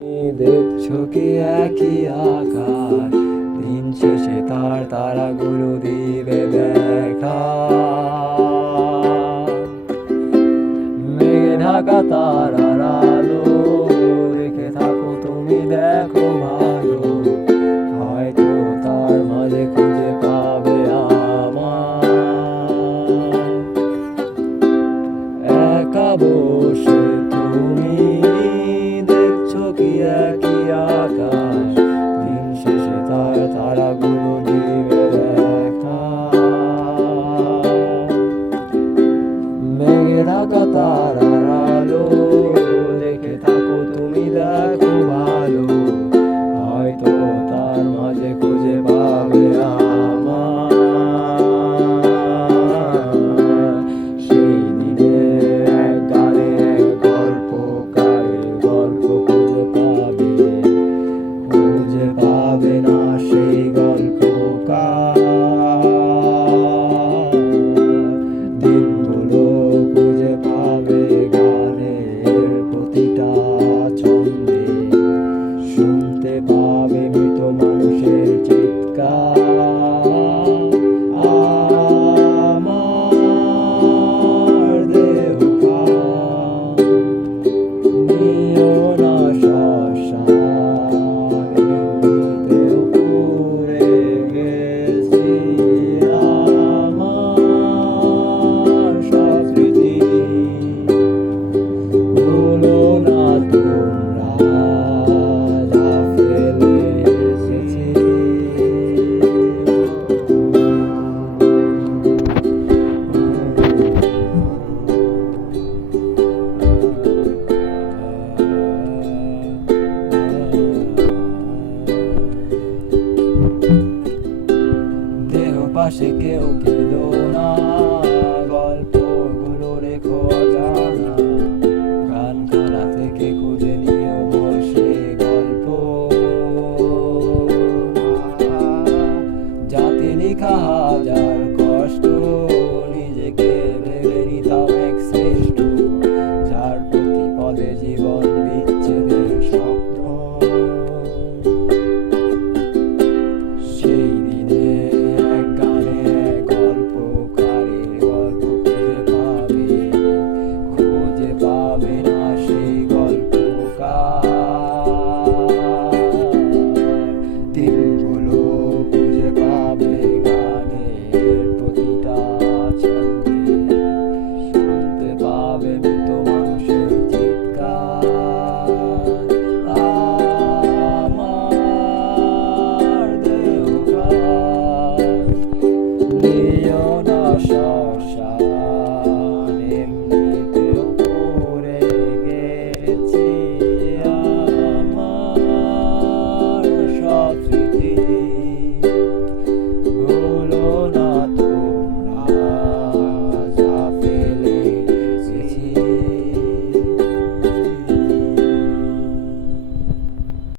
দেখছো কি একই আকাশ, দিন শেষে তার তারাগুলো দিবে দেখা। মেঘে ঢাকা তারার আলো রেখে থাকো তুমি, দেখো ভালো, হয়তো তার মাঝে খুঁজে পাবে আমার। একা বসে তুমি দেখছো কি একই আকাশ, দিন শেষে তার তারাগুলো দিবে দেখা। মেঘে ঢাকা তারার আলো দেখে থাকো তুমি, দেখো ভালো, হয়তো তার মাঝে খুঁজে পাবে আমার। সেই দিনে এক গানে এক গল্পকারের গল্প খুঁজে পাবে না সেই গল্পকার। দিনগুলো খুঁজে পাবে গানের প্রতিটা ছন্দে, শুনতে পাবে মৃত মানুষের চিৎকার। আমার দেহ নিও না শ্মশান, এমনিতেও পুড়ে গেছি আমার সব স্মৃতি। ভুলো না তোমরা যা ফেলে এসেছি। দেহ পাশে কেউ কেঁদো না, গল্পগুলো রেখো অজানা, গানখানা থেকে খুঁজে নিও মোর সে গল্প। যাতে লেখা হাজার কষ্ট, নিজেকে ভেবে নিতাম এক শ্রেষ্ঠ, যার প্রতি পদে জীবন বিচ্ছেদের স্বপ্ন। সেই দিনে এক গানে এক গল্পকারের গল্প খুঁজে পাবে না সেই গল্পকার। দিনগুলো খুঁজে পাবে গানের প্রতিটা ছন্দে, শুনতে পাবে মৃত মানুষের চিৎকার। আমার দেহ নিও না